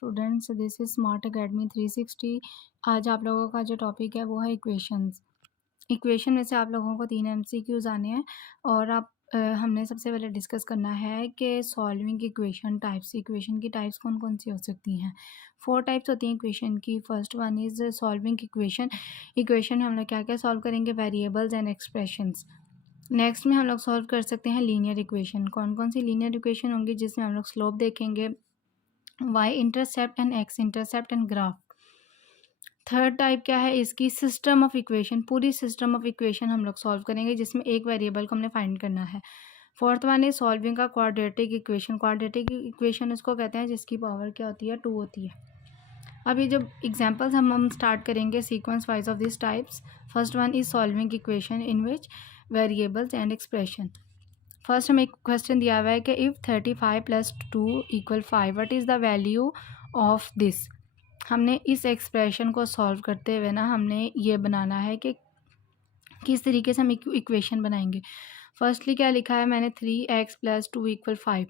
Students, this is smart academy 360। आज आप लोगों का जो टॉपिक है वो है इक्वेशंस। इक्वेशन में से आप लोगों को 3 एमसीक्यूज आने हैं और हमने सबसे पहले डिस्कस करना है कि सॉल्विंग इक्वेशन टाइप्स, इक्वेशन की टाइप्स कौन कौन सी हो सकती हैं। 4 टाइप्स होती हैं इक्वेशन की। First one is solving equation. Equation में हम लोग क्या क्या सॉल्व करेंगे, वेरिएबल्स एंड एक्सप्रेशंस। नेक्स्ट में हम लोग सॉल्व कर सकते हैं लीनियर इक्वेशन। कौन कौन सी लीनियर इक्वेशन होंगी, जिसमें हम लोग स्लोप देखेंगे, Y intercept and X intercept and graph. Third type क्या है इसकी, सिस्टम ऑफ इक्वेशन। पूरी सिस्टम ऑफ इक्वेशन हम लोग सॉल्व करेंगे जिसमें एक वेरिएबल को हमने फाइंड करना है। फोर्थ वन इज सॉल्विंग का क्वाड्रेटिक इक्वेशन। क्वाड्रेटिक इक्वेशन उसको कहते हैं जिसकी पावर क्या होती है, 2 होती है। अभी जब एग्जांपल्स हम स्टार्ट करेंगे sequence wise of this types. First one is solving equation in which variables and expression. First हमें एक क्वेश्चन दिया हुआ है कि if 35 + 2 = 5 what is the value of this. हमने इस एक्सप्रेशन को सॉल्व करते हुए ना हमने ये बनाना है कि किस तरीके से हम इक्वेशन बनाएंगे। फर्स्टली क्या लिखा है मैंने, 3x + 2 = 5।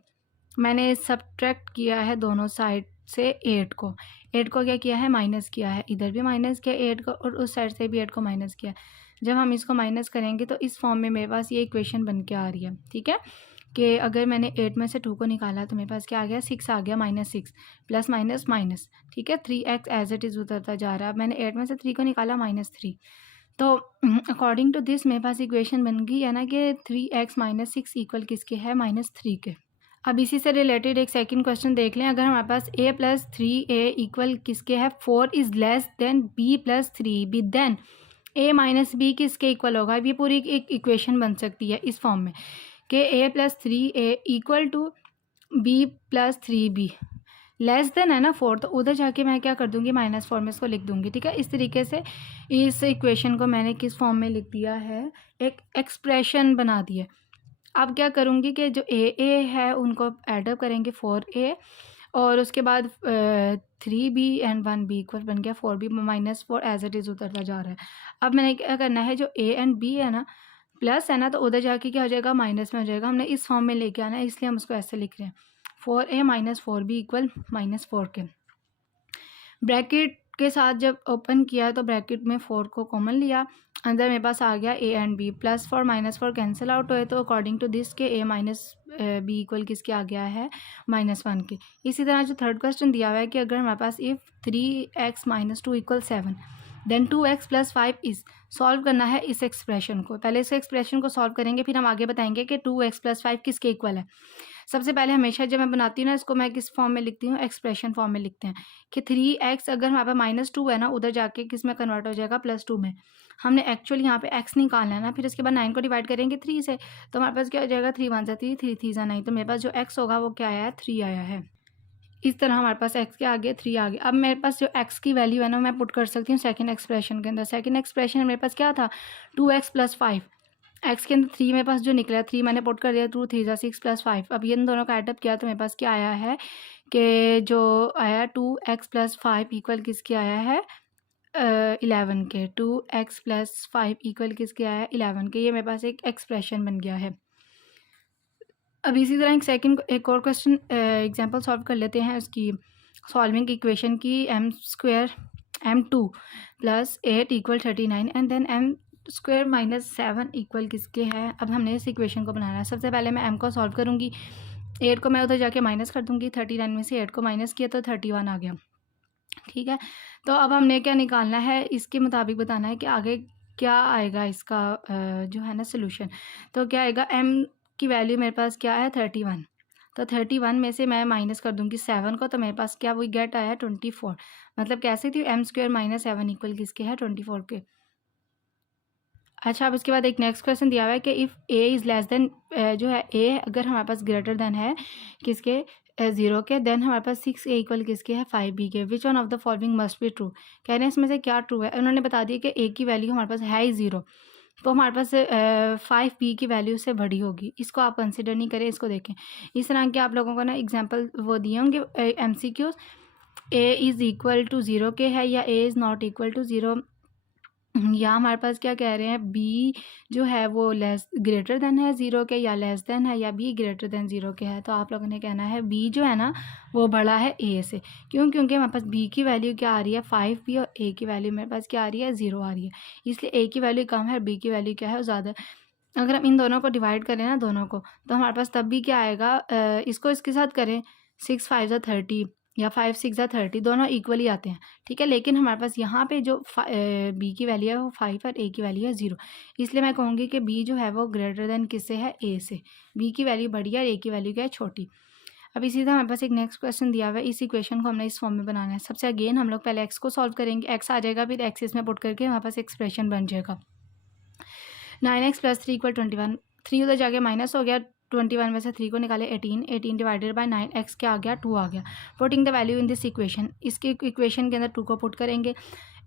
मैंने सब्ट्रैक्ट किया है दोनों साइड से 8 को। 8 को क्या किया है, माइनस किया है। इधर भी माइनस किया 8 को और उस साइड से भी 8 को माइनस किया। जब हम इसको माइनस करेंगे तो इस फॉर्म में मेरे पास ये इक्वेशन बन के आ रही है। ठीक है, कि अगर मैंने 8 में से 2 को निकाला तो मेरे पास क्या आ गया, 6 आ गया, -6 प्लस माइनस माइनस। ठीक है, 3x एज इट इज़ उतरता जा रहा है। अब मैंने 8 में से 3 को निकाला, -3। तो अकॉर्डिंग टू दिस मेरे पास इक्वेशन बन गई है ना कि 3x - 6 = किसके है, -3 के। अब इसी से रिलेटेड एक सेकंड क्वेश्चन देख लें। अगर हमारे पास a + 3a = किसके है, 4 is less than b + 3b, then a - b किसके इक्वल होगा। ये पूरी एक इक्वेशन बन सकती है इस फॉर्म में कि a + 3a = b + 3b, less than है ना 4, तो उधर जाके मैं क्या कर दूंगी, -4 में इसको लिख दूंगी। ठीक है, इस तरीके से इस इक्वेशन को मैंने किस फॉर्म में लिख दिया है, एक एक्सप्रेशन बना दी है। अब क्या करूँगी कि जो ए है उनको एडअप करेंगे, 4a, और उसके बाद 3b एंड 1b इक्वल बन गया 4b, -4 एज इट इज़ उतरता जा रहा है। अब मैंने क्या करना है, जो a एंड b है ना, प्लस है ना, तो उधर जाके क्या हो जाएगा, माइनस में हो जाएगा। हमने इस फॉर्म में लेके आना है, इसलिए हम उसको ऐसे लिख रहे हैं, 4a - 4b = -4 के। ब्रैकेट के साथ जब ओपन किया तो ब्रैकेट में 4 को कॉमन लिया, अंदर मेरे पास आ गया a and b, +4 -4 cancel out हुए, तो अकॉर्डिंग टू दिस के a - b = किसके आ गया है, -1 के। इसी तरह जो थर्ड क्वेश्चन दिया हुआ है कि अगर हमारे पास if 3x - 2 = 7 then 2x + 5 is, solve करना है इस एक्सप्रेशन को। पहले इस एक्सप्रेशन को सॉल्व करेंगे, फिर हम आगे बताएंगे कि 2x + 5 किसके इक्वल है। सबसे पहले हमेशा जब मैं बनाती हूँ ना, इसको मैं किस फॉर्म में लिखती हूँ, एक्सप्रेशन फॉर्म में लिखते हैं कि 3x अगर हमारे पास -2 है ना, उधर जाके किस में कन्वर्ट हो जाएगा, +2 में। हमने एक्चुअली यहाँ पे x निकालना है ना, फिर उसके बाद 9 को डिवाइड करेंगे 3 से, तो हमारे पास क्या हो जाएगा, 3 × 1 = 3, 3 × 3 = 9, तो मेरे पास जो x होगा वो क्या आया है, 3 आया है। इस तरह हमारे पास x के आगे 3 आ गया। अब मेरे पास जो x की वैल्यू है ना, मैं पुट कर सकती हूँ सेकंड एक्सप्रेशन के अंदर। सेकंड एक्सप्रेशन मेरे पास क्या था, 2x + 5, x के अंदर 3 मेरे पास जो निकला, 3 मैंने पुट कर दिया, 2 3 = 6 + 5। अब ये इन दोनों का एडअप किया तो मेरे पास क्या आया है कि जो आया 2x + 5 = किसके आया है, 11 के। 2x + 5 = किसके आया है, 11 के। ये मेरे पास एक एक्सप्रेशन बन गया है। अब इसी तरह एक और क्वेश्चन एग्जांपल सॉल्व कर लेते हैं उसकी, सॉल्विंग इक्वेशन की। m² m2 + 8 = 39 and then m² - 7 = किसके है। अब हमने इस इक्वेशन को बनाना है। सबसे पहले मैं m को सॉल्व करूँगी, 8 को मैं उधर जाके माइनस कर दूँगी, 39 में से 8 को माइनस किया तो 31 आ गया। ठीक है, तो अब हमने क्या निकालना है, इसके मुताबिक बताना है कि आगे क्या आएगा इसका जो है ना सोल्यूशन। तो क्या आएगा, m की वैल्यू मेरे पास क्या है, 31, तो 31 में से मैं माइनस कर दूंगी 7 को, तो मेरे पास क्या वही गेट आया 24। मतलब कैसे थी, m² - 7 = किसके है, 24 के। अच्छा, अब उसके बाद एक नेक्स्ट क्वेश्चन दिया हुआ है कि if a is less then, जो है a अगर हमारे पास ग्रेटर देन है किसके, 0 के, देन हमारे पास 6a = किसके है, 5b के। Which one of the following must be true. कह रहे हैं इसमें से क्या ट्रू है। उन्होंने बता दिया कि a की वैल्यू हमारे पास है ही 0, तो हमारे पास 5b की वैल्यू से बड़ी होगी। इसको आप कंसिडर नहीं करें, इसको देखें। इस तरह के आप लोगों को ना एग्जाम्पल वो दिए होंगे MCQs, a is equal to 0 के है या a is not equal to 0 यहाँ हमारे पास क्या कह रहे हैं, बी जो है वो लेस ग्रेटर देन है 0 के, या लेस देन है, या बी ग्रेटर देन 0 के है। तो आप लोगों ने कहना है बी जो है ना वो बड़ा है ए से। क्यों? क्योंकि हमारे पास बी की वैल्यू क्या आ रही है 5b, और ए की वैल्यू मेरे पास क्या आ रही है 0 आ रही है, इसलिए ए की वैल्यू कम है, बी की वैल्यू क्या है वो ज़्यादा है। अगर हम इन दोनों को डिवाइड करें ना, दोनों को, तो हमारे पास तब भी क्या आएगा, इसको इसके साथ करें, 6 5 ज़ा 30 या 5 6 ज़ा 30, दोनों इक्वली आते हैं, ठीक है। लेकिन हमारे पास यहाँ पे जो बी की वैल्यू है वो 5 और ए की वैल्यू है 0, इसलिए मैं कहूँगी कि बी जो है वो ग्रेटर देन किससे है, ए से। बी की वैल्यू बड़ी है और ए की वैल्यू क्या है, छोटी। अब इसी तरह हमारे पास एक नेक्स्ट क्वेश्चन दिया हुआ है, इस इक्वेशन को हमने इस फॉर्म में बनाना है। सबसे अगेन हम लोग पहले एक्स को सॉल्व करेंगे, एक्स आ जाएगा, फिर एक्स इसमें पुट करके हमारे पास एक्सप्रेशन बन जाएगा 9x + 3 = 21। 3 उधर जाके माइनस हो गया, 21 में से 3 को निकाले 18, 18 डिवाइडेड बाय 9, x क्या आ गया 2 आ गया। Putting the value in this equation, इसके इक्वेशन के अंदर 2 को पुट करेंगे,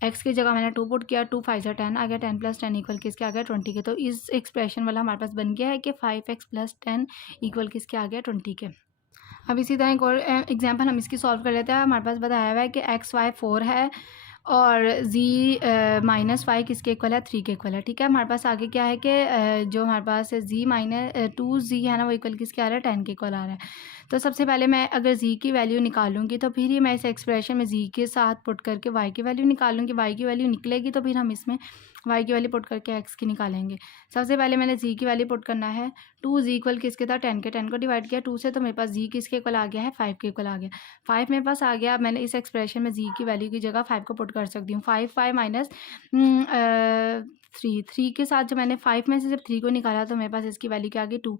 x की जगह मैंने 2 पुट किया, 2 5 ज़ा 10 आ गया, 10 + 10 इक्वल किसके आ गया 20 के। तो इस एक्सप्रेशन वाला हमारे पास बन गया है कि 5x + 10 इक्वल किसके आ गया 20 के। अब इसी तरह एक और एग्जाम्पल हम इसकी सॉल्व कर लेते हैं। हमारे पास बताया हुआ है कि एक्स वाई 4 है और जी -5 किसके इक्वल है 3 के इक्वल है, ठीक है। हमारे पास आगे क्या है कि जो हमारे पास जी -2z है ना वो इक्वल किसके आ रहा है 10 के इक्वल आ रहा है। तो सबसे पहले मैं अगर जी की वैल्यू निकालूंगी तो फिर ही मैं इस एक्सप्रेशन में जी के साथ पुट करके वाई की वैल्यू निकालूंगी, वाई की वैल्यू निकलेगी तो फिर हम इसमें वाई की वैल्यू पुट करके एक्स की निकालेंगे। सबसे पहले मैंने जी की वैल्यू पुट करना है, 2 जी इक्वल किसके था 10 के, 10 को डिवाइड किया 2 से, तो मेरे पास जी किसके इक्वल आ गया है 5 के इक्वल आ गया। 5 मेरे पास आ गया, अब मैंने इस एक्सप्रेशन में जी की वैल्यू की जगह 5 को पुट कर सकती हूँ। 5 5 माइनस 3 के साथ जब मैंने 5 में से जब 3 को निकाला तो मेरे पास इसकी वैल्यू क्या आ गई 2,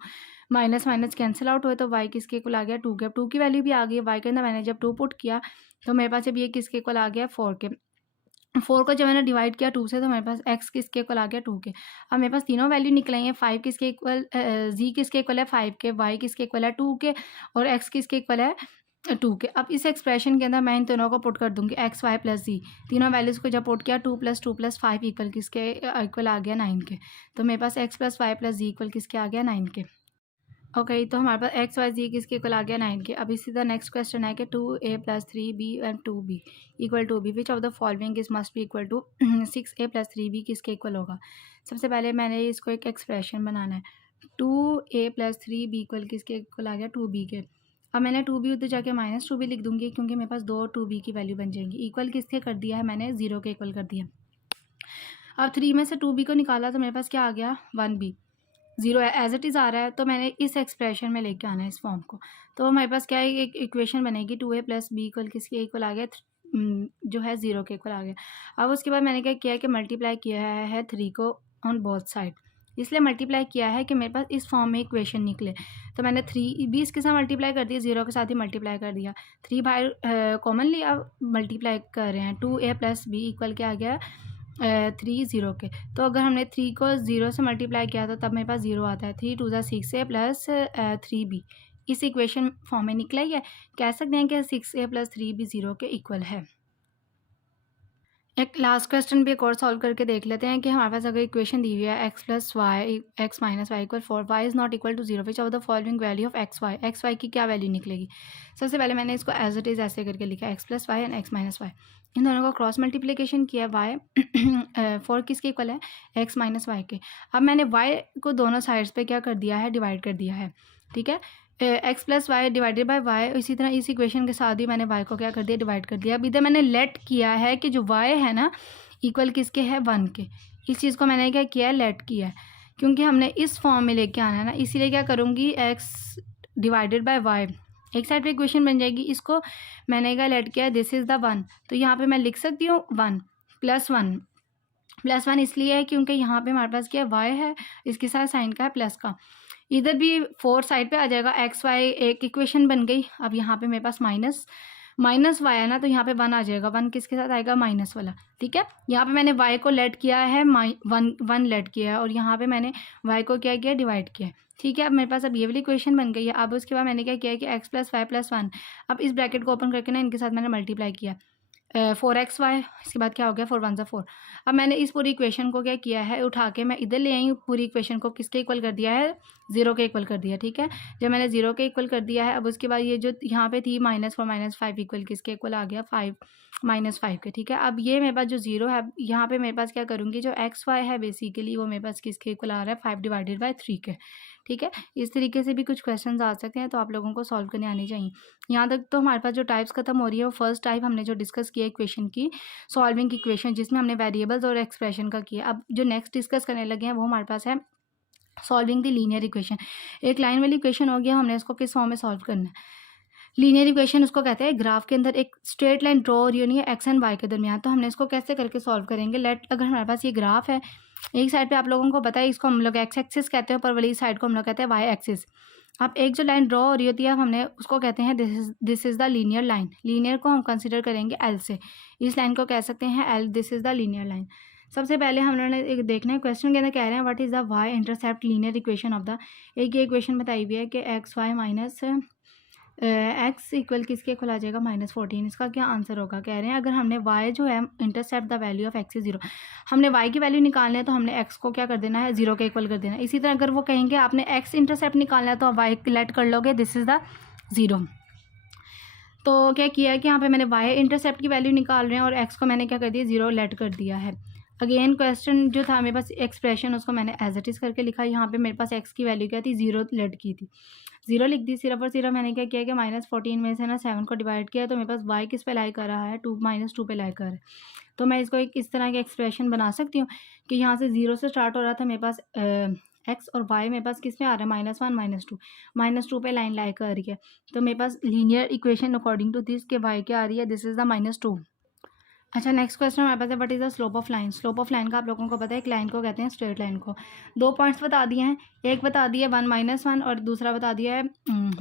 माइनस माइनस कैंसिल आउट हुए तो वाई किसके इक्वल आ गया 2 के। अब 2 की वैल्यू भी आ गई, वाई के अंदर मैंने जब 2 पुट किया तो मेरे पास अब ये किसके इक्वल आ गया 4 के। 4 को जब मैंने डिवाइड किया 2 से तो मेरे पास x किसके इक्वल आ गया 2 के। अब मेरे पास तीनों वैल्यू निकल आई हैं, 5 किसके इक्वल, जी किसके इक्वल है 5 के, y किसके इक्वल है 2 के, और x किसके इक्वल है 2 के। अब इस एक्सप्रेशन के अंदर मैं इन दोनों को पुट कर दूंगी, एक्स वाई प्लस जी, तीनों वैल्यूज़ को जब पुट किया 2 + 2 + 5 इक्वल किसके इक्वल आ गया 9 के। तो मेरे पास x + y + z इक्वल किसके आ गया 9 के। ओके, तो हमारे पास एक्स वाई जी किसके इक्वल आ गया 9 के। अब इसी तरह नेक्स्ट क्वेश्चन है कि 2a + 3b and 2b equal to B, which of the following is must be equal to 6a + 3b किसके इक्वल होगा। सबसे पहले मैंने इसको एक एक्सप्रेशन बनाना है, 2a + 3b इक्वल किसके इक्वल आ गया 2b के। अब मैंने 2b उधर जाके -2b लिख दूंगी क्योंकि मेरे पास दो 2b की वैल्यू बन जाएंगी। इक्वल किसके कर दिया है मैंने 0 के इक्वल कर दिया। अब 3 में से 2b को निकाला तो मेरे पास क्या आ गया 1b, 0 एज इट इज़ आ रहा है, तो मैंने इस एक्सप्रेशन में लेके आना है इस फॉर्म को। तो हमारे पास क्या है, एक इक्वेशन बनेगी 2a + b इक्वल किसके इक्वल आ गया जो है 0 के इक्वल आ गया। अब उसके बाद मैंने क्या किया कि मल्टीप्लाई किया है 3 को ऑन बोथ साइड, इसलिए मल्टीप्लाई किया है कि मेरे पास इस फॉर्म में इक्वेशन निकले। तो मैंने 3 भी इसके साथ मल्टीप्लाई कर दिया, 0 के साथ ही मल्टीप्लाई कर दिया, 3 बाहर कॉमन लिया, मल्टीप्लाई कर रहे हैं, 2a + b इक्वल क्या आ गया 3 0 के। तो अगर हमने 3 को 0 से मल्टीप्लाई किया तो तब मेरे पास 0 आता है, 3 2 ज़ा 6a + 3b इस इक्वेशन फॉर्म में निकला ही है। कह सकते हैं कि 6a + 3b 0 के इक्वल है। एक लास्ट क्वेश्चन भी एक और सॉल्व करके देख लेते हैं कि हमारे पास अगर इक्वेशन दी हुई है x + y x - y = 4, y is not equal to 0, which of the following value of X Y की क्या वैल्यू निकलेगी। सबसे पहले मैंने इसको एज इट इज़ ऐसे करके लिखा x + y and x - y, इन दोनों को क्रॉस मल्टीप्लिकेशन किया, y 4 किसके इक्वल है x - y के। अब मैंने y को दोनों साइड्स पे क्या कर दिया है डिवाइड कर दिया है, ठीक है। x + y divided by y, इसी तरह इस इक्वेशन के साथ ही मैंने y को क्या कर दिया डिवाइड कर दिया। अब इधर मैंने लेट किया है कि जो y है ना इक्वल किसके है 1 के, इस चीज़ को मैंने क्या किया है लेट किया है, क्योंकि हमने इस फॉर्म में लेके आना है ना, इसीलिए क्या करूँगी x डिवाइडेड बाय y, एक साइड पे इक्वेशन बन जाएगी, इसको मैंने क्या लेट किया है दिस इज़ द 1, तो यहाँ पे मैं लिख सकती हूँ 1 + 1 इसलिए है क्योंकि यहाँ पे हमारे पास क्या y है, इसके साथ साइन का है प्लस का, इधर भी 4 साइड पे आ जाएगा, एक्स वाई एक इक्वेशन बन गई। अब यहाँ पे मेरे पास माइनस वाई है ना, तो यहाँ पे 1 आ जाएगा, 1 किसके साथ आएगा माइनस वाला, ठीक है। यहाँ पे मैंने वाई को लेट किया है, 1 लेट किया है, और यहाँ पे मैंने वाई को क्या किया डिवाइड किया है, ठीक है। अब मेरे पास अब ये वाली इक्वेशन बन गई है। अब उसके बाद मैंने क्या किया कि x + y + 1, अब इस ब्रैकेट को ओपन करके ना इनके साथ मैंने मल्टीप्लाई किया, 4xy, इसके बाद क्या हो गया 4 1 ज़ा 4। अब मैंने इस पूरी इक्वेशन को क्या किया है, उठा के मैं इधर ले आई हूँ, पूरी इक्वेशन को किसके इक्वल कर दिया है, 0 के इक्वल कर दिया, ठीक है। जब मैंने 0 के इक्वल कर दिया है, अब उसके बाद ये जो यहाँ पे थी -4 -5 इक्वल किसके इक्वल आ गया, 5 -5 के, ठीक है। अब ये मेरे पास जो 0 है, यहाँ पे मेरे पास क्या करूँगी, जो एक्स वाई है बेसिकली वो मेरे पास किसके इक्वल आ रहा है, 5/3 के, ठीक है। इस तरीके से भी कुछ क्वेश्चन आ सकते हैं, तो आप लोगों को सॉल्व करने आनी चाहिए। यहाँ तक तो हमारे पास जो टाइप्स खत्म हो रही है, वो फर्स्ट टाइप हमने जो डिस्कस किया इक्वेशन की, सॉल्विंग इक्वेशन, जिसमें हमने वेरिएबल्स और एक्सप्रेशन का किया। अब जो नेक्स्ट डिस्कस करने लगे हैं वो हमारे पास है सॉल्विंग द लीनियर इक्वेशन। एक लाइन वाली इक्वेशन हो गया, हमने इसको किस फॉर्म में सॉल्व करना है। लीनियर इक्वेशन उसको कहते हैं, ग्राफ के अंदर एक स्ट्रेट लाइन ड्रॉ हो रही होनी है एक्स एंड वाई के दरमियान, तो हमने इसको कैसे करके सॉल्व करेंगे। लेट, अगर हमारे पास ये ग्राफ है, एक साइड पे आप लोगों को पता है इसको हम लोग एक्स एक्सिस कहते हैं, ऊपर वाली साइड को हम लोग कहते हैं वाई एक्सिस। अब एक जो लाइन ड्रॉ हो रही होती है, हमने उसको कहते हैं this is the linear line. Linear को हम कंसिडर करेंगे एल से, इस लाइन को कह सकते हैं L, this is the linear line. सबसे पहले हम लोगों ने एक देखना है, क्वेश्चन के अंदर कह रहे हैं what is the Y intercept linear equation of the, एक ये इक्वेशन बताई हुई है कि X Y minus X equal किसके इक्वल आ जाएगा, -14। इसका क्या आंसर होगा, कह रहे हैं अगर हमने y जो है intercept the value of x is 0, हमने y की वैल्यू निकालना है तो हमने x को क्या कर देना है, 0 के इक्वल कर देना है। इसी तरह अगर वो कहेंगे आपने x इंटरसेप्ट निकालना है तो आप y लेट कर लोगे, दिस इज़ द 0। तो क्या किया है कि यहाँ पे मैंने y इंटरसेप्ट की वैल्यू निकाल रहे हैं और x को मैंने क्या कर दिया, 0 लेट कर दिया है। अगेन क्वेश्चन जो था मेरे पास एक्सप्रेशन, उसको मैंने एज इट इज़ करके लिखा। यहाँ पे मेरे पास x की वैल्यू क्या थी, 0 लेट की थी, 0 लिख दी सिर्फ और सिर्फ। मैंने क्या किया कि -14 में से ना 7 को डिवाइड किया, तो मेरे पास y किस पे लाई कर रहा है, -2 पे लाई कर रहा है। तो मैं इसको एक इस तरह के एक्सप्रेशन बना सकती हूँ कि यहाँ से 0 से स्टार्ट हो रहा था मेरे पास x, और y मेरे पास किस में आ रहा है, -1 -2 पे लाइन लाई कर रही है। तो मेरे पास linear equation according to this के y क्या आ रही है, दिस इज़ द -2। अच्छा, नेक्स्ट क्वेश्चन हमारे पास है what is the slope of line. Slope of line का आप लोगों को पता है, एक लाइन को कहते हैं स्ट्रेट लाइन को। दो पॉइंट्स बता दिए हैं, एक बता दिया 1 -1 और दूसरा बता दिया है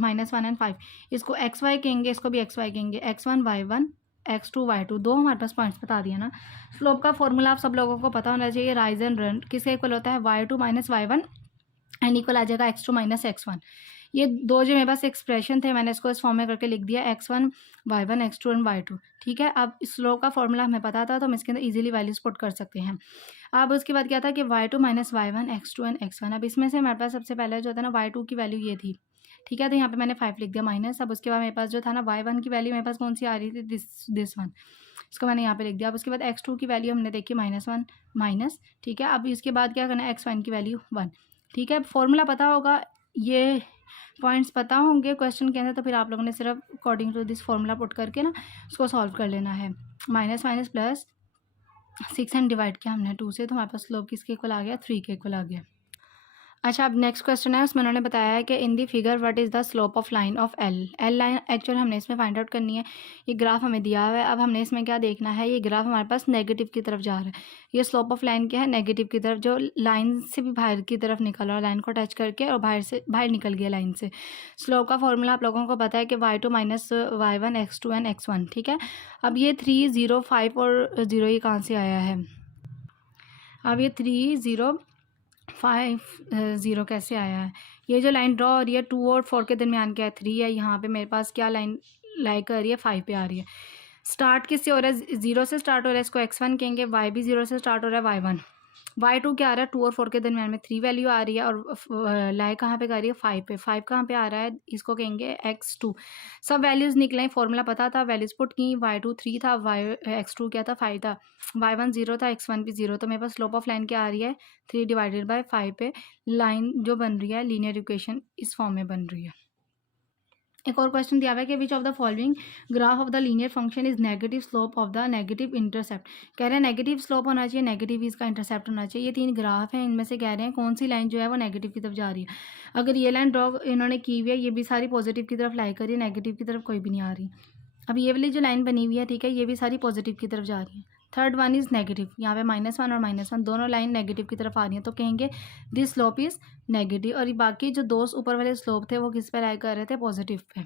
-1 और 5। इसको एक्स वाई कहेंगे, इसको भी एक्स वाई कहेंगे, x1 y1 x2 y2, दो हमारे पास पॉइंट्स बता दिए ना। स्लोप का फॉर्मूला आप सब लोगों को पता होना चाहिए, राइज एंड रन किसके इक्वल होता है, y2 - y1 एंड इक्वल आ जाएगा x2 - x1। ये दो जो मेरे पास एक्सप्रेशन थे, मैंने इसको इस फॉर्म में करके लिख दिया, x1 y1 x2 and y2, ठीक है। अब स्लोप का फॉर्मूला हमें पता था, तो हम इसके अंदर इजीली वैल्यूज पुट कर सकते हैं। अब उसके बाद क्या था कि y2 - y1 x2 and x1। अब इसमें से हमारे पास सबसे पहले जो था ना, y2 की वैल्यू ये थी, ठीक है। तो यहाँ पे मैंने 5 लिख दिया माइनस। अब उसके बाद मेरे पास जो था ना, y1 की वैल्यू मेरे पास कौन सी आ रही थी, दिस वन, इसको मैंने यहाँ पे लिख दिया। अब उसके बाद x2 की वैल्यू हमने देखी -1 माइनस, ठीक है। अब इसके बाद क्या करना है, x1 की वैल्यू 1, ठीक है। फॉर्मूला पता होगा, ये पॉइंट्स पता होंगे क्वेश्चन के अंदर, तो फिर आप लोगों ने सिर्फ according to this formula put करके ना उसको सॉल्व कर लेना है। Minus minus plus 6 and divide किया हमने 2 से, तो हमारे पास स्लोप किसके इक्वल आ गया, 3 के इक्वल आ गया। अच्छा, अब नेक्स्ट क्वेश्चन है, उसमें उन्होंने बताया है कि in the figure what is the slope of line of L line actually हमने इसमें फाइंड आउट करनी है। ये ग्राफ हमें दिया हुआ है, अब हमने इसमें क्या देखना है, ये ग्राफ हमारे पास नेगेटिव की तरफ जा रहा है। ये स्लोप ऑफ लाइन क्या है, नेगेटिव की तरफ, जो लाइन से भी बाहर की तरफ निकल रहा है, लाइन को टच करके और बाहर निकल गया लाइन से। स्लोप का फॉर्मूला आप लोगों को पता है कि y2 - y1 x2 and x1, ठीक है। अब ये 3 0 5 और 0 ये कहाँ से आया है, अब ये 3 0 5 0 कैसे आया है। ये जो लाइन ड्रॉ हो रही है 2 और 4 के दरमियान क्या है, 3 है। यहाँ पे मेरे पास क्या लाइन लाई कर रही है, 5 पे आ रही है। स्टार्ट किससे हो रहा है, 0 से स्टार्ट हो रहा है, इसको x1 कहेंगे। y भी 0 से स्टार्ट हो रहा है, y1। y2 क्या आ रहा है, 2 और 4 के दरमियान में 3 वैल्यू आ रही है, और लाई कहाँ पे कर रही है, 5 पे। 5 कहाँ पे आ रहा है, इसको कहेंगे x2। सब वैल्यूज़ निकलें, फॉर्मूला पता था, वैल्यूज़ पुट की। y2 3 था, x2 क्या था, 5 था, y1 0 था, x1 भी 0। तो मेरे पास स्लोप ऑफ लाइन क्या आ रही है, 3/5 पे लाइन जो बन रही है, लीनियर इक्वेशन इस फॉर्म में बन रही है। एक और क्वेश्चन दिया हुआ है कि विच of the following graph of the linear function is negative slope of the negative intercept. कह रहे हैं नेगेटिव स्लोप होना चाहिए, नेगेटिव इसका इंटरसेप्ट होना चाहिए। ये 3 ग्राफ हैं, इनमें से कह रहे हैं कौन सी लाइन जो है वो नेगेटिव की तरफ जा रही है। अगर ये लाइन ड्रॉ इन्होंने की हुई है, ये भी सारी पॉजिटिव की तरफ लाई करी है, नेगेटिव की तरफ कोई भी नहीं आ रही। अब ये वाली जो लाइन बनी हुई है, ठीक है, ये भी सारी पॉजिटिव की तरफ जा रही है। थर्ड वन इज़ नेगेटिव, यहाँ पे -1 और -1 दोनों लाइन नेगेटिव की तरफ आ रही हैं, तो कहेंगे दिस स्लोप इज़ नेगेटिव। और बाकी जो दो ऊपर वाले स्लोप थे वो किस पे लाई कर रहे थे, पॉजिटिव पे।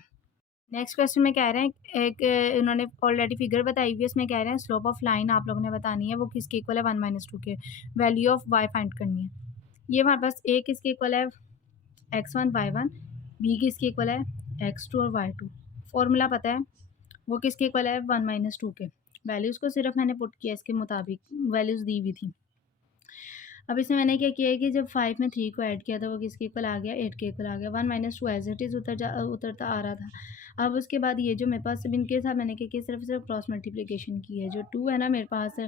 नेक्स्ट क्वेश्चन में कह रहे हैं, एक इन्होंने ऑलरेडी फिगर बताई हुई है, इसमें कह रहे हैं स्लोप ऑफ लाइन आप लोगों ने बतानी है, वो किसके इक्वल है, 1 - 2 के। वैल्यू ऑफ y फाइंड करनी है। ये हमारे पास a किसके इक्वल है, x1 y1, b किसके इक्वल है, x2 और y2। फॉर्मूला पता है, वो किसके इक्वल है, 1 - 2 के। वैल्यूज़ को सिर्फ मैंने पुट किया इसके मुताबिक, वैल्यूज़ दी हुई थी। अब इसमें मैंने क्या किया है कि जब 5 में 3 को ऐड किया तो वो किसके इक्वल आ गया, 8 के इक्वल आ गया। 1 - 2 एज इट इज़ उतरता आ रहा था। अब उसके बाद ये जो मेरे पास अब इनके साथ मैंने क्या किया, सिर्फ क्रॉस मल्टीप्लिकेशन की है। जो 2 है ना मेरे पास,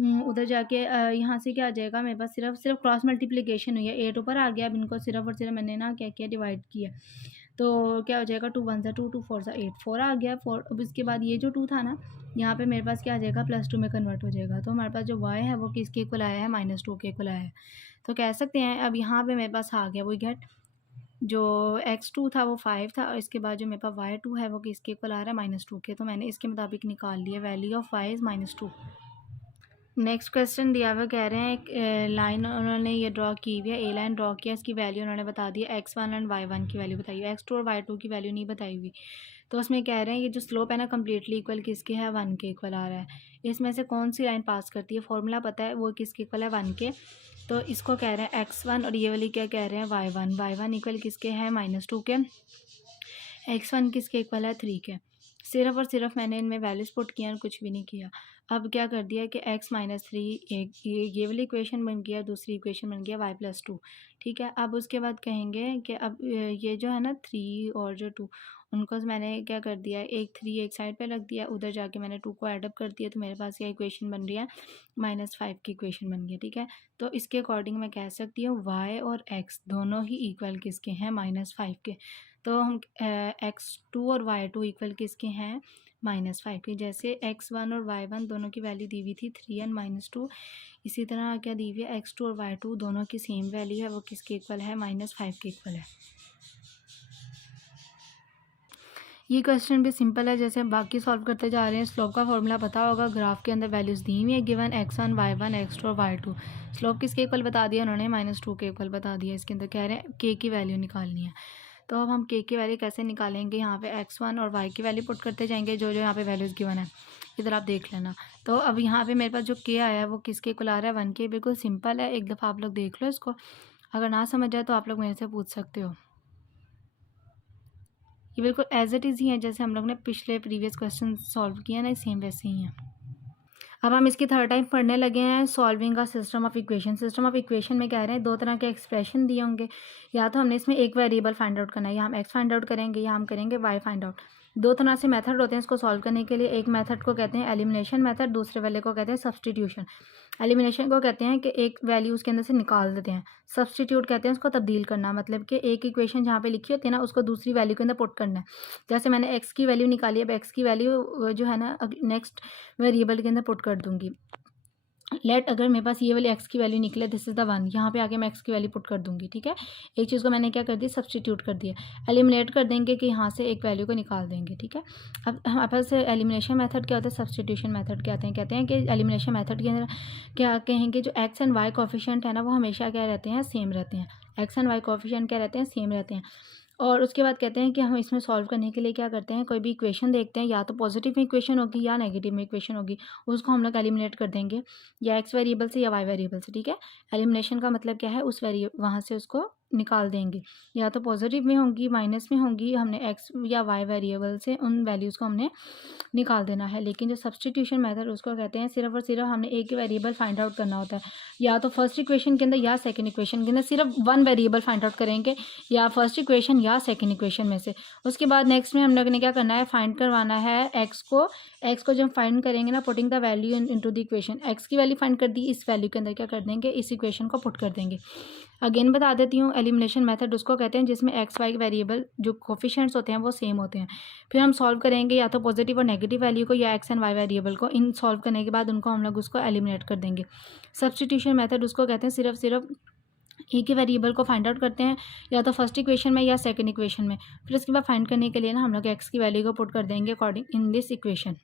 उधर जाके यहाँ से क्या आ जाएगा मेरे पास, सिर्फ क्रॉस मल्टीप्लिकेशन हुई है। 8 ऊपर आ गया। अब इनको सिर्फ और सिर्फ मैंने ना क्या किया, डिवाइड किया। तो क्या हो जाएगा, 2 1 ज़ा 2, 2 4 ज़ा 8, 4 आ गया 4। अब इसके बाद ये जो 2 था ना, यहाँ पे मेरे पास क्या आ जाएगा, +2 में कन्वर्ट हो जाएगा। तो हमारे पास जो y है वो किसके इक्वल आया है, -2 के इक्वल आया है। तो कह सकते हैं अब यहाँ पे मेरे पास आ गया वो गेट, जो x2 था वो 5 था, और इसके बाद जो मेरे पास y2 है वो किसके इक्वल आ रहा है, -2 के। तो मैंने इसके मुताबिक निकाल लिया, value of y is -2। Next question दिया हुआ, कह रहे हैं एक लाइन उन्होंने ये ड्रॉ की हुई है, ए लाइन ड्रॉ किया, इसकी वैल्यू उन्होंने बता दी है x1 एंड y1 की वैल्यू बताई है, x2 और y2 की वैल्यू नहीं बताई हुई। तो उसमें कह रहे हैं ये जो स्लोप है ना कम्प्लीटली इक्वल किसके है, 1 के इक्वल आ रहा है। इसमें से कौन सी लाइन पास करती है, फॉर्मूला पता है वो किसके इक्वल है, 1 के। तो इसको कह रहे हैं x1 और ये वाली क्या कह रहे हैं, y1 इक्वल किसके है, -2 के। x1 किसके इक्वल है, 3 के। सिर्फ और सिर्फ मैंने इनमें वैल्यूज पुट किया और कुछ भी नहीं किया। अब क्या कर दिया कि x-3 एक ये वाली इक्वेशन बन गया, दूसरी इक्वेशन बन गया y+2। ठीक है। अब उसके बाद कहेंगे कि अब ये जो है ना 3 और जो 2, उनको मैंने क्या कर दिया, एक 3 एक साइड पे रख दिया, उधर जाके मैंने 2 को ऐड अप कर दिया, तो मेरे पास ये इक्वेशन बन रही है, -5 की इक्वेशन बन गई। ठीक है। तो इसके अकॉर्डिंग मैं कह सकती हूँ y और x दोनों ही इक्वल किसके हैं, -5 के। तो हम x2 और y2 इक्वल किसके हैं, -5 के। जैसे x1 और y1 दोनों की वैल्यू दी हुई थी 3 एंड -2, इसी तरह क्या दी हुई है, x2 और y2 दोनों की सेम वैल्यू है, वो किसके इक्वल है, -5 के इक्वल है। ये क्वेश्चन भी सिंपल है, जैसे हम बाकी सॉल्व करते जा रहे हैं। स्लोप का फॉर्मूला पता होगा, ग्राफ के अंदर वैल्यूज़ दी हुई है, गिवन x1 y1 x2 और y2। स्लोप किसके इक्वल बता दिया उन्होंने, -2 के इक्वल बता दिया। इसके अंदर कह रहे हैं k की वैल्यू निकालनी है। तो अब हम k की वैल्यू कैसे निकालेंगे, यहाँ पे x1 और y की वैल्यू पुट करते जाएंगे, जो जो यहाँ पे वैल्यूज़ गिवन है इधर आप देख लेना। तो अब यहाँ पे मेरे पास जो k आया है वो किसके इक्वल आ रहा है, 1 के। बिल्कुल सिंपल है, एक दफ़ा आप लोग देख लो इसको, अगर ना समझ जाए तो आप लोग मेरे से पूछ सकते हो। ये बिल्कुल एज इट इज़ ही है, जैसे हम लोग ने पिछले प्रीवियस क्वेश्चन सॉल्व किया ना, सेम वैसे ही है। अब हम इसकी थर्ड टाइम पढ़ने लगे हैं, सॉल्विंग का system of equation. System of equation में कह रहे हैं दो तरह के एक्सप्रेशन दिए होंगे, या तो हमने इसमें एक वेरिएबल फाइंड आउट करना है, या हम एक्स फाइंड आउट करेंगे या हम करेंगे वाई फाइंड आउट। दो तरह से मेथड होते हैं इसको सॉल्व करने के लिए। एक मेथड को कहते हैं एलिमिनेशन मेथड, दूसरे वाले को कहते हैं सब्सटीट्यूशन। एलिमिनेशन को कहते हैं कि एक वैल्यू उसके अंदर से निकाल देते हैं। सब्सटीट्यूट कहते हैं उसको तब्दील करना, मतलब कि एक इक्वेशन जहाँ पे लिखी होती है ना उसको दूसरी वैल्यू के अंदर पुट करना है। जैसे मैंने एक्स की वैल्यू निकाली है, अब एक्स की वैल्यू जो है ना नेक्स्ट वेरिएबल के अंदर पुट कर दूंगी। लेट अगर मेरे पास ये वाली एक्स की वैल्यू निकले, दिस इज़ द 1, यहाँ पे आके मैं एक्स की वैल्यू पुट कर दूंगी। ठीक है। एक चीज़ को मैंने क्या कर दी, सब्सटीट्यूट कर दिया। एलिमिनेट कर देंगे कि यहाँ से एक वैल्यू को निकाल देंगे। ठीक है। अब हमारे पास एलिमिनेशन मेथड क्या होता है, सब्सटीट्यूशन मेथड क्या कहते हैं कि एलिमिनेशन मेथड के अंदर क्या कहेंगे, जो एक्स एंड वाई कोफिशिएंट है ना वो हमेशा क्या रहते हैं, सेम रहते हैं। एक्स एंड वाई कोफिशिएंट क्या रहते हैं, सेम रहते हैं। और उसके बाद कहते हैं कि हम इसमें सॉल्व करने के लिए क्या करते हैं, कोई भी इक्वेशन देखते हैं, या तो पॉजिटिव में इक्वेशन होगी या नेगेटिव में इक्वेशन होगी, उसको हम लोग एलिमिनेट कर देंगे, या एक्स वेरिएबल से या वाई वेरिएबल से। ठीक है। एलिमिनेशन का मतलब क्या है, उस वहाँ से उसको निकाल देंगे, या तो पॉजिटिव में होंगी माइनस में होंगी, हमने एक्स या वाई वेरिएबल से उन वैल्यूज़ को हमने निकाल देना है। लेकिन जो सब्सटीट्यूशन मेथड उसको कहते हैं सिर्फ और सिर्फ हमने एक ही वेरिएबल फाइंड आउट करना होता है, या तो फर्स्ट इक्वेशन के अंदर या सेकंड इक्वेशन के अंदर सिर्फ वन वेरिएबल फाइंड आउट करेंगे, या फर्स्ट इक्वेशन या सेकंड इक्वेशन में से। उसके बाद नेक्स्ट में हम लोग ने क्या करना है, फाइंड करवाना है एक्स को जब फाइंड करेंगे ना, putting the value into the equation. X की वैल्यू फाइंड कर दी, इस वैल्यू के अंदर क्या कर देंगे, इस इक्वेशन को पुट कर देंगे। अगेन बता देती हूँ, एलिमिनेशन मेथड उसको कहते हैं जिसमें एक्स वाई वेरिएबल जो कोफिशिएंट्स होते हैं वो सेम होते हैं। फिर हम सॉल्व करेंगे या तो पॉजिटिव और नेगेटिव वैल्यू को, या एक्स एंड वाई वेरिएबल को। इन सॉल्व करने के बाद उनको हम लोग उसको एलिमिनेट कर देंगे। सब्सटीट्यूशन मेथड उसको कहते हैं सिर्फ एक ही वेरिएबल को फाइंड आउट करते हैं, या तो फर्स्ट इक्वेशन में या सेकंड इक्वेशन में। फिर उसके बाद फाइंड करने के लिए ना हम लोग एक्स की वैल्यू को पुट कर देंगे अकॉर्डिंग इन दिस इक्वेशन।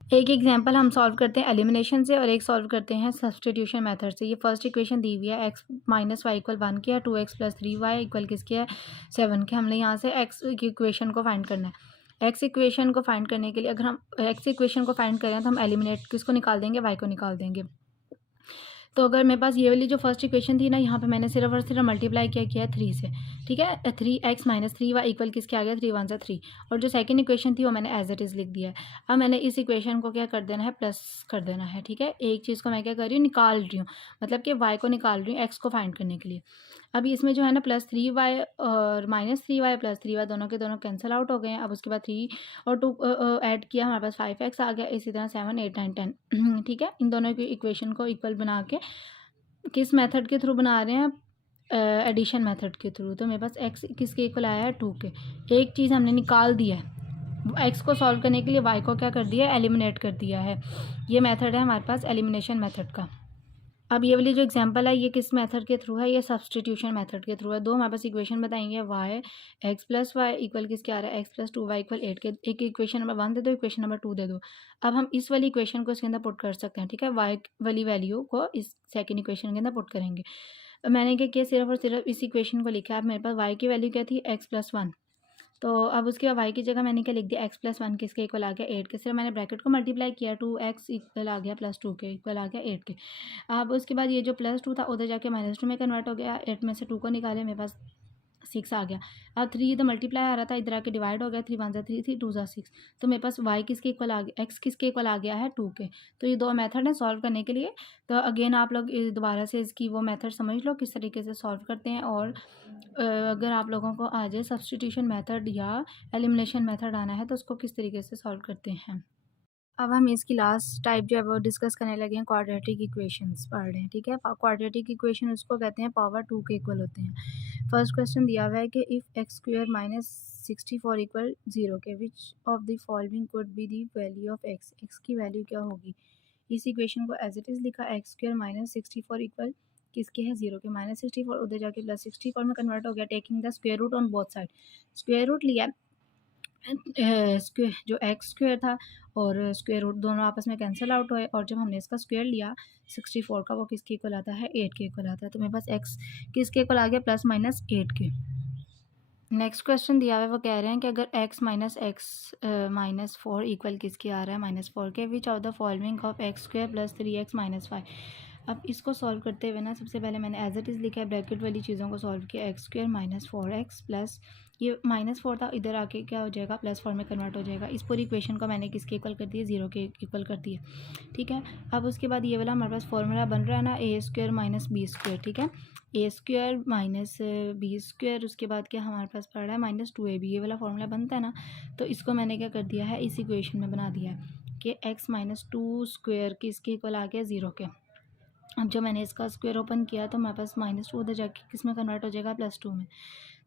एक एग्जांपल हम सॉल्व करते हैं एलिमिनेशन से, और एक सॉल्व करते हैं सब्सटीट्यूशन मेथड से। ये फर्स्ट इक्वेशन दी हुई है, एक्स माइनस वाई इक्वल 1 की है, 2x + 3y इक्वल किसकी है, 7 के। हमने यहाँ से एक्स की इक्वेशन को फाइंड करना है। एक्स इक्वेशन को फाइंड करने के लिए अगर हम एक्स इक्वेशन को फाइंड करें तो हम एलिमिनेट किसको निकाल देंगे, वाई को निकाल देंगे। तो अगर मेरे पास ये वाली जो फर्स्ट इक्वेशन थी ना, यहाँ पे मैंने सिर्फ और सिर्फ मल्टीप्लाई किया है 3 से, ठीक है। 3x माइनस 3y इक्वल किसके आ गया, 3 1 3। और जो सेकंड इक्वेशन थी वो मैंने एज इट इज़ लिख दिया है। अब मैंने इस इक्वेशन को क्या कर देना है, प्लस कर देना है, ठीक है। एक चीज़ को मैं क्या कर रही हूँ, निकाल रही हूँ, मतलब कि y को निकाल रही हूँ x को फाइंड करने के लिए। अभी इसमें जो है ना +3y और -3y +3y दोनों के दोनों कैंसिल आउट हो गए हैं। अब उसके बाद 3 और 2 ऐड किया, हमारे पास 5x आ गया। इसी तरह 7 8 9 10 ठीक है। इन दोनों की इक्वेशन को इक्वल बना के किस मेथड के थ्रू बना रहे हैं, एडिशन मेथड के थ्रू। तो मेरे पास x किसके इक्वल आया है, 2 के। एक चीज़ हमने निकाल दिया है, x को सॉल्व करने के लिए y को क्या कर दिया है, एलिमिनेट कर दिया है। ये मेथड है हमारे पास एलिमिनेशन मेथड का। अब ये वाली जो एग्जांपल है ये किस मेथड के थ्रू है, ये सब्सटीट्यूशन मेथड के थ्रू है। दो हमारे पास इक्वेशन बताएंगे, y x plus Y equal किसके आ रहा है, x प्लस 2y इक्वल 8 के। एक इक्वेशन नंबर 1 दे दो, इक्वेशन नंबर 2 दे दो। अब हम इस वाली इक्वेशन को इसके अंदर पुट कर सकते हैं, ठीक है। y वाली वैल्यू को इस सेकेंड इक्वेशन के अंदर पुट करेंगे। मैंने क्या किया, सिर्फ और सिर्फ इस इक्वेशन को लिखा है। अब मेरे पास y की वैल्यू क्या थी, x प्लस 1। तो अब उसके बाद y की जगह मैंने क्या लिख दिया, x प्लस 1 किसके इक्वल आ गया, 8 के। सिर्फ मैंने ब्रैकेट को मल्टीप्लाई किया, 2x इक्वल आ गया प्लस 2 के इक्वल आ गया 8 के। अब उसके बाद ये जो +2 था उधर जाके -2 में कन्वर्ट हो गया। 8 में से 2 को निकाले, मेरे पास 6 आ गया। अब 3 इधर मल्टीप्लाई आ रहा था, इधर आके डिवाइड हो गया। 3 1 3 3 2 6। तो मेरे पास y किसके इक्वल आ गया, x किसके इक्वल आ गया है, 2 के। तो ये दो मेथड है सॉल्व करने के लिए। तो अगेन आप लोग दोबारा से इसकी वो मेथड समझ लो किस तरीके से सॉल्व करते हैं। और अगर आप लोगों को आ जाए सब्सटीट्यूशन मेथड या एलिमिनेशन मेथड आना है तो उसको किस तरीके से सॉल्व करते हैं। अब हम इसकी लास्ट टाइप जो है वो डिस्कस करने लगे हैं, क्वाड्रेटिक इक्वेशंस पढ़ रहे हैं, ठीक है। क्वाड्रेटिक इक्वेशन उसको कहते हैं पावर 2 के इक्वल होते हैं। फर्स्ट क्वेश्चन दिया हुआ है कि if x square minus 64 equal 0 के, विच of the following could be the value of x की वैल्यू क्या होगी। इस इक्वेशन को एज इट इज़ लिखा, x स्क्वायर माइनस 64 इक्वल किसके है, 0 के। -64 उधर जाके +64 में कन्वर्ट हो गया, taking the square root on both side. Square root लिया, स्क्वायर जो एक्स स्क्वायर था और स्क्वायर रूट दोनों आपस में कैंसिल आउट हुए। और जब हमने इसका स्क्वायर लिया 64 का, वो किसके इक्वल आता है, 8 के इक्वल आता है। तो मेरे पास एक्स किसके इक्वल आ गया, +-8 के। नेक्स्ट क्वेश्चन दिया हुआ है, वो कह रहे हैं कि अगर x minus x minus 4 equal किसके आ रहा है, -4 के। विच of the following of x square plus 3x minus 5। अब इसको सॉल्व करते हुए ना, सबसे पहले मैंने एज इट इज़ लिखा है, ब्रैकेट वाली चीज़ों को सॉल्व किया। x square minus 4x plus ये -4 था, इधर आके क्या हो जाएगा, +4 में कन्वर्ट हो जाएगा। इस पूरी इक्वेशन को मैंने किसके इक्वल कर दिया, 0 के इक्वल कर दिया, ठीक है। अब उसके बाद ये वाला हमारे पास फॉर्मूला बन रहा है ना, a square minus B square, ठीक है। a square minus B square, उसके बाद क्या हमारे पास पड़ रहा है -2ab, ये वाला फॉर्मूला बनता है ना। तो इसको मैंने क्या कर दिया है, इस इक्वेशन में बना दिया है कि x माइनस 2 स्क्वायर किसके इक्वल आ गया, 0 के। अब जब मैंने इसका स्क्वायर ओपन किया तो हमारे पास -2 उधर जाके किस में कन्वर्ट हो जाएगा, +2 में।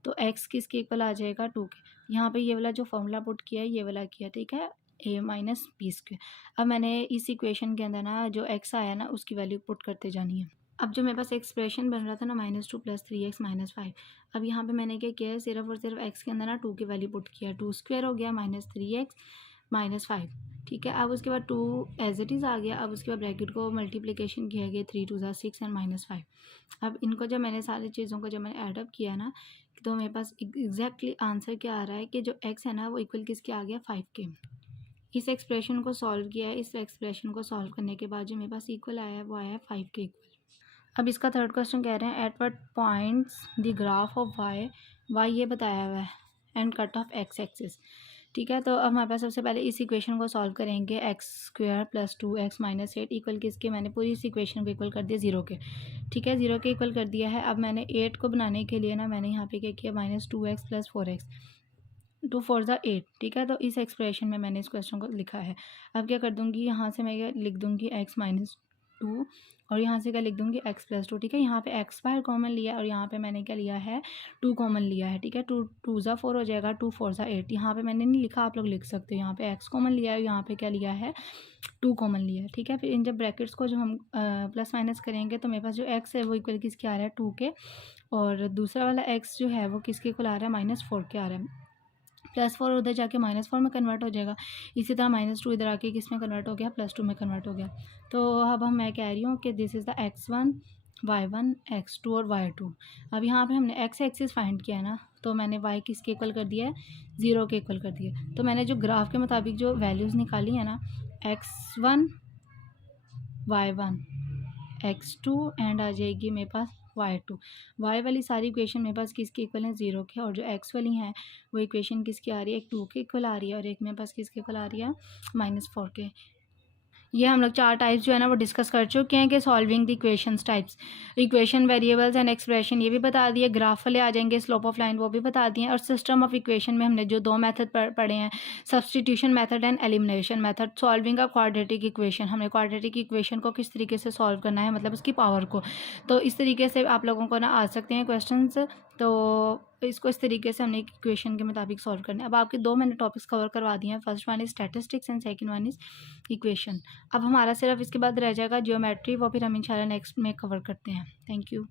तो x किसके इक्वल आ जाएगा, 2 के। यहाँ पे ये वाला जो फॉर्मूला पुट किया है, ये वाला किया, ठीक है, a माइनस बी स्क्वायर। अब मैंने इस इक्वेशन के अंदर ना जो x आया ना, उसकी वैल्यू पुट करते जानी है। अब जो मेरे पास एक्सप्रेशन बन रहा था ना, -2 + 3x माइनस 5। अब यहाँ पे मैंने क्या किया है, सिर्फ और सिर्फ x के अंदर ना 2 की वैल्यू पुट किया। 2 स्क्वायर हो गया -3x माइनस 5, ठीक है। अब उसके बाद 2 एज इट इज़ आ गया। अब उसके बाद ब्रैकेट को मल्टीप्लिकेशन किया गया, 3 2 6 एंड -5। अब इनको जब मैंने सारी चीज़ों को जब मैंने एडअप किया ना, तो मेरे पास एग्जैक्टली आंसर क्या आ रहा है कि जो x है ना वो इक्वल किसके आ गया, 5 के। इस एक्सप्रेशन को सॉल्व किया है। इस एक्सप्रेशन को सॉल्व करने के बाद जो मेरे पास इक्वल आया है वो आया है 5 के इक्वल। अब इसका थर्ड क्वेश्चन कह रहे हैं, at what points the graph of Y ये बताया हुआ है and cut off X axis, ठीक है। तो अब हमारे पास सबसे पहले इस इक्वेशन को सॉल्व करेंगे। X square plus 2x minus 8 equal किसके, मैंने पूरी इस इक्वेशन को इक्वल कर दिया 0 के, ठीक है। 0 के इक्वल कर दिया है। अब मैंने 8 को बनाने के लिए ना, मैंने यहाँ पे क्या किया, -2x प्लस 4x, 2 4 ज़ा 8, ठीक है। तो इस एक्सप्रेशन में मैंने इस क्वेश्चन को लिखा है। अब क्या कर दूँगी, यहाँ से मैं क्या लिख दूँगी, x माइनस 2 और यहाँ से क्या लिख दूँगी, x प्लस 2, ठीक है। यहाँ पे x बाहर कॉमन लिया और यहाँ पे मैंने क्या लिया है, 2 कॉमन लिया है, ठीक है। 2 2 ज़ा 4 हो जाएगा, 2 4 ज़ा 8। यहाँ पे मैंने नहीं लिखा, आप लोग लिख सकते हो। यहाँ पे x कॉमन लिया है, यहाँ पे क्या लिया है, 2 कॉमन लिया है, ठीक है। फिर इन जब ब्रैकेट्स को जो हम प्लस माइनस करेंगे तो मेरे पास जो x है वो इक्वल किसके आ रहा है, 2 के। और दूसरा वाला x जो है वो किसके इक्वल आ रहा है, -4 के आ रहा है। +4 उधर जाके -4 में कन्वर्ट हो जाएगा। इसी तरह -2 इधर आके किस में कन्वर्ट हो गया, +2 में कन्वर्ट हो गया। तो अब मैं कह रही हूँ कि this is the x1 y1 x2 और y2। अब यहाँ पे हमने x एक्सिस फाइंड किया है ना, तो मैंने y किसके इक्वल कर दिया है, 0 के इक्वल कर दिया। तो मैंने जो ग्राफ के मुताबिक जो वैल्यूज़ निकाली है ना, x1 y1 x2 एंड आ जाएगी मेरे पास y2। y वाली सारी इक्वेशन मेरे पास किसके इक्वल है, 0 के, और जो x वाली हैं वो इक्वेशन किसकी आ रही है, एक 2 के इक्वल आ रही है और एक मेरे पास किसके इक्वल आ रही है, -4 के। ये हम लोग 4 टाइप्स जो है ना वो डिस्कस कर चुके हैं कि solving the equations types, equation variables and expression ये भी बता दिए, ग्राफ वाले आ जाएंगे, स्लोप ऑफ लाइन वो भी बता दिए, और सिस्टम ऑफ इक्वेशन में हमने जो 2 मेथड पढ़े हैं, substitution method and elimination method. Solving a quadratic equation, हमने क्वाड्रेटिक इक्वेशन को किस तरीके से सॉल्व करना है, मतलब उसकी पावर को। तो इस तरीके से आप लोगों को ना आ सकते हैं क्वेश्चन, तो इसको इस तरीके से हमने एक इक्वेशन के मुताबिक सॉल्व करना है। अब आपके 2 मैंने टॉपिक्स कवर करवा दिए हैं, first one is statistics and second one is equation. अब हमारा सिर्फ इसके बाद रह जाएगा ज्योमेट्री, वो फिर हम इंशाल्लाह नेक्स्ट में कवर करते हैं। Thank you.